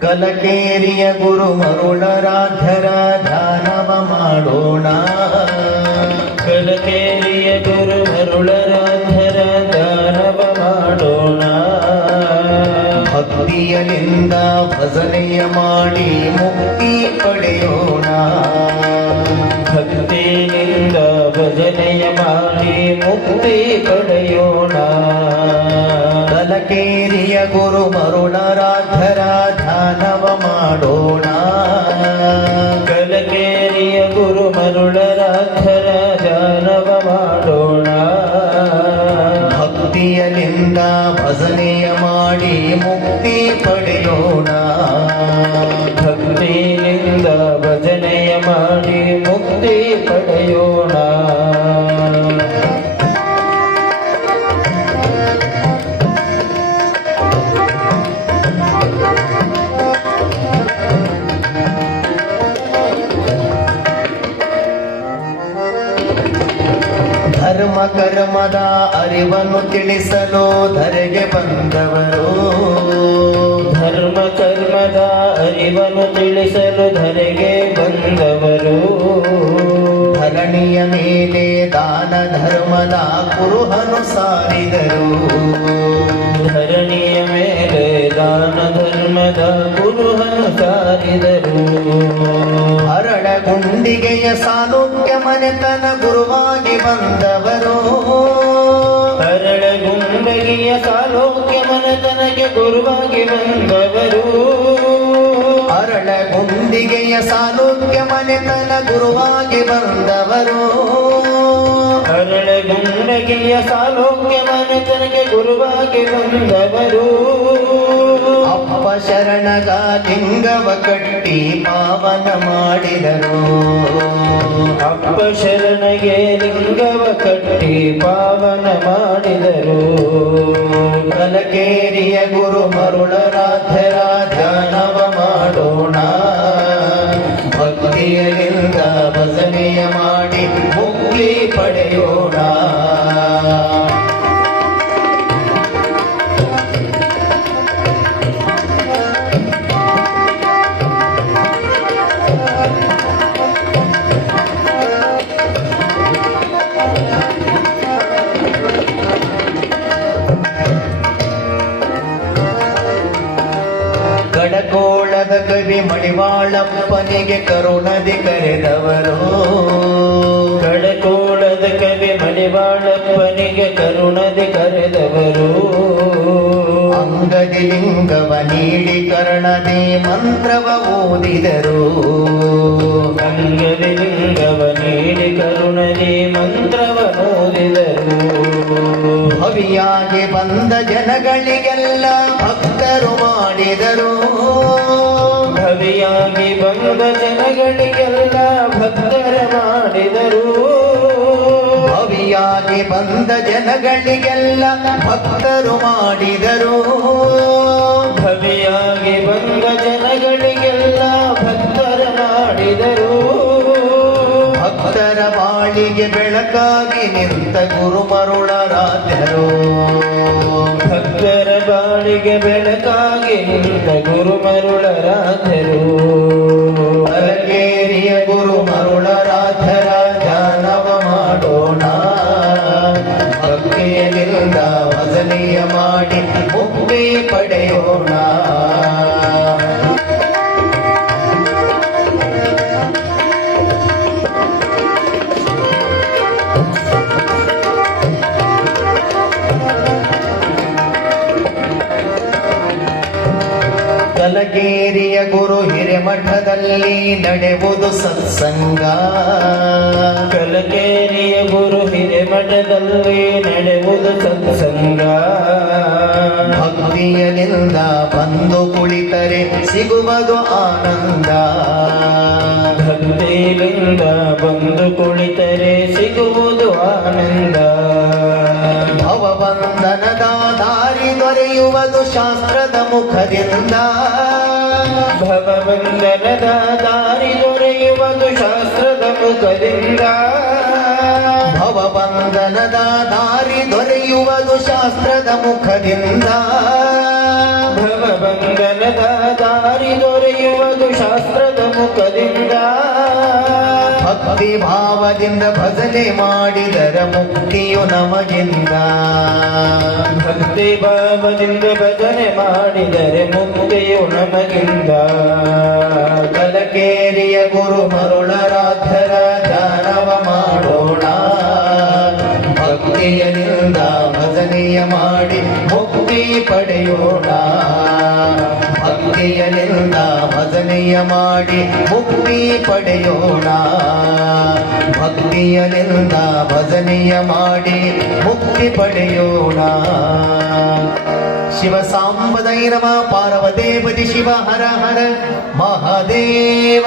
ಕಲಕೇರಿಯ ಗುರು ಮರುಳರಾಧ್ಯರ ಧ್ಯಾನವ ಮಾಡೋಣ. ಕಲಕೇರಿಯ ಗುರು ಮರುಳರಾಧ್ಯರ ಧ್ಯಾನವ ಮಾಡೋಣ. ಭಕ್ತಿಯಲಿಂದ ಭಜನೆಯ ಮಾಡಿ ಮುಕ್ತಿ ಪಡೆಯೋಣ. ಭಕ್ತಿಯಿಂದ ಭಜನೆಯ ಮಾಡಿ ಮುಕ್ತಿ ಪಡೆಯೋಣ. ಕಲಕೇರಿಯ ಗುರು ಮರುಳರಾಧ್ಯರ ಧ್ಯಾನವ ಮಾಡೋಣ. ಕಲಕೇರಿಯ ಗುರು ಮರುಳರಾಧ್ಯರ ಧ್ಯಾನವ ಮಾಡೋಣ. ಭಕ್ತಿಯಲಿಂದ ಭಜನೆಯ ಮಾಡಿ ಮುಕ್ತಿ ಪಡೆಯೋಣ. ಭಕ್ತಿಯಿಂದ ಭಜನೆಯ ಮಾಡಿ ಮುಕ್ತಿ ಪಡೆಯೋಣ. ಧರ್ಮ ಕರ್ಮದ ಅರಿವನ್ನು ತಿಳಿಸಲು ಧರೆಗೆ ಬಂದವರು. ಧರ್ಮ ಕರ್ಮದ ಅರಿವನ್ನು ತಿಳಿಸಲು ಧರೆಗೆ ಬಂದವರು. ಧರಣಿಯ ಮೇಲೆ ದಾನ ಧರ್ಮದ ಕುರುಹನು ಸಾರಿದರು. ಧರಣಿಯ ಮೇಲೆ ದಾನ ಧರ್ಮದ ಕುರುಹನು ಸಾರಿದರು. ಹರಳಗುಂಡಿಗೆಯ ಸಾಲೋಕ್ಯ ಮನೆತನ ಗುರುವಾಗಿ ಬಂದವರು. ಹರಳಗುಂಡಿಗೆಯ ಸಾಲೋಕ್ಯ ಮನೆತನಕ್ಕೆ ಗುರುವಾಗಿ ಬಂದವರು. ಹರಳಗುಂಡಿಗೆಯ ಸಾಲೋಕ್ಯ ಮನೆತನ ಗುರುವಾಗಿ ಬಂದವರು. ಹರಳಗುಂಡಿಗೆಯ ಸಾಲೋಕ್ಯ ಮನೆತನಕ್ಕೆ ಗುರುವಾಗಿ ಬಂದವರು. ಅಪ್ಪ ಶರಣಗ ಲಿಂಗವ ಕಟ್ಟಿ ಪಾವನ ಮಾಡಿದರು. ಅಪ್ಪ ಶರಣಗೆ ಲಿಂಗವ ಕಟ್ಟಿ ಪಾವನ ಮಾಡಿದರು. ಕಲಕೇರಿಯ ಗುರು ಮರುಳರಾಧ್ಯರ ಧ್ಯಾನವ ಮಾಡೋಣ. ಭಕ್ತಿಯಲಿಂದ ಭಜನೆಯ ಮಾಡಿ ಮುಕ್ತಿ ಪಡೆಯೋಣ. ಕಡಕೋಳದ ಕವಿ ಮಡಿವಾಳಪ್ಪನಿಗೆ ಕರುಣದಿ ಕರೆದವರು. ಕಡಕೋಳದ ಕವಿ ಮಡಿವಾಳಪ್ಪನಿಗೆ ಕರುಣದಿ ಕರೆದವರು. ಅಂಗದಿ ಲಿಂಗವ ನೀಡಿ ಕರ್ಣದಿ ಮಂತ್ರವ ಓದಿದರು. ಅಂಗದಿ ಲಿಂಗವ ನೀಡಿ ಕರುಣದಿ ಮಂತ್ರವ ಓದಿದರು. ಭವಿಯಾಗಿ ಬಂದ ಜನಗಳಿಗೆಲ್ಲ ಭಕ್ತರು ಮಾಡಿದರು. ಭವಿಯಾಗಿ ಬಂದ ಜನಗಳಿಗೆಲ್ಲ ಭಕ್ತರ ಮಾಡಿದರು. ಭವಿಯಾಗಿ ಬಂದ ಜನಗಳಿಗೆಲ್ಲ ಭಕ್ತರು ಮಾಡಿದರು. ಭವಿಯಾಗಿ ಬಂದ ಜನಗಳಿಗೆಲ್ಲ ಭಕ್ತರ ಮಾಡಿದರು. ಭಕ್ತರ ಬಾಳಿಗೆ ಬೆಳಕಾಗಿ ನಿಂತ ಗುರು ಮರುಳರಾಧ್ಯರು. ಭಕ್ತರ ಬಾಳಿಗೆ ಬೆಳಕಾಗಿ ನಿಂತ ಗುರು ಮರುಳರಾಧ್ಯರು. ಕಲಕೇರಿಯ ಗುರು ಮರುಳರಾಧ್ಯರ ಧ್ಯಾನವ ಮಾಡೋಣ. ಭಕ್ತಿಯಲಿಂದ ಭಜನೆಯ ಮಾಡಿ ಮುಕ್ತಿ ಪಡೆಯೋಣ. ಕಲಕೇರಿಯ ಗುರು ಹಿರೇಮಠದಲ್ಲಿ ನಡೆಯುವುದು ಸತ್ಸಂಗ. ಕಲಕೇರಿಯ ಗುರು ಹಿರೇಮಠದಲ್ಲಿ ನಡೆಯುವುದು ಸತ್ಸಂಗ. ಭಕ್ತಿಯಲಿಂದ ಬಂದು ಕುಳಿತರೆ ಸಿಗುವುದು ಆನಂದ. ಭಕ್ತಿಯಿಂದ ಬಂದು ಕುಳಿತರೆ ಸಿಗುವುದು ಆನಂದ. ಭವಬಂಧನದ ದಾರಿ ದೊರೆಯುವುದು ಶಾಸ್ತ್ರದ ಮುಖದಿಂದ. ಭವಬಂಧನದ ದಾರಿ ದೊರೆಯುವುದು ಶಾಸ್ತ್ರದ ಮುಖದಿಂದ. ಭವಬಂಧನದ ಬಂಧನದ ದಾರಿ ದೊರೆಯುವುದು ಶಾಸ್ತ್ರದ ಮುಖದಿಂದ ಭವಬಂಧನದ ದಾರಿ ದೊರೆಯುವುದು ಶಾಸ್ತ್ರದ ಮುಖದಿಂದ ಭಕ್ತಿ ಭಾವದಿಂದ ಭಜನೆ ಮಾಡಿದರ ಮುಕ್ತಿಯು ನಮಗಿಂದ ಭಕ್ತಿ ಭಾವದಿಂದ ಭಜನೆ ಮಾಡಿದರೆ ಮುಕ್ತಿಯು ನಮಗಿಂದ ಕಲಕೇರಿಯ ಗುರು ಮರುಳರಾಧ್ಯರ ಧ್ಯಾನವ ಮಾಡೋಣ ಭಕ್ತಿಯನಿಂದ ಭಜನೆಯ ಮಾಡಿ ಮುಕ್ತಿ ಪಡೆಯೋಣ ಭಕ್ತಿಯನಿಂದ ಭಜನೆಯ ಮಾಡಿ ಮುಕ್ತಿ ಪಡೆಯೋಣ ಭಕ್ತಿಯನಿಂದ ಭಜನೆಯ ಮಾಡಿ ಮುಕ್ತಿ ಪಡೆಯೋಣ ಶಿವ ಸಾಂಬದೈ ನಮಃ ಪಾರ್ವತೇಪತಿ ಶಿವ ಹರ ಹರ ಮಹಾದೇವ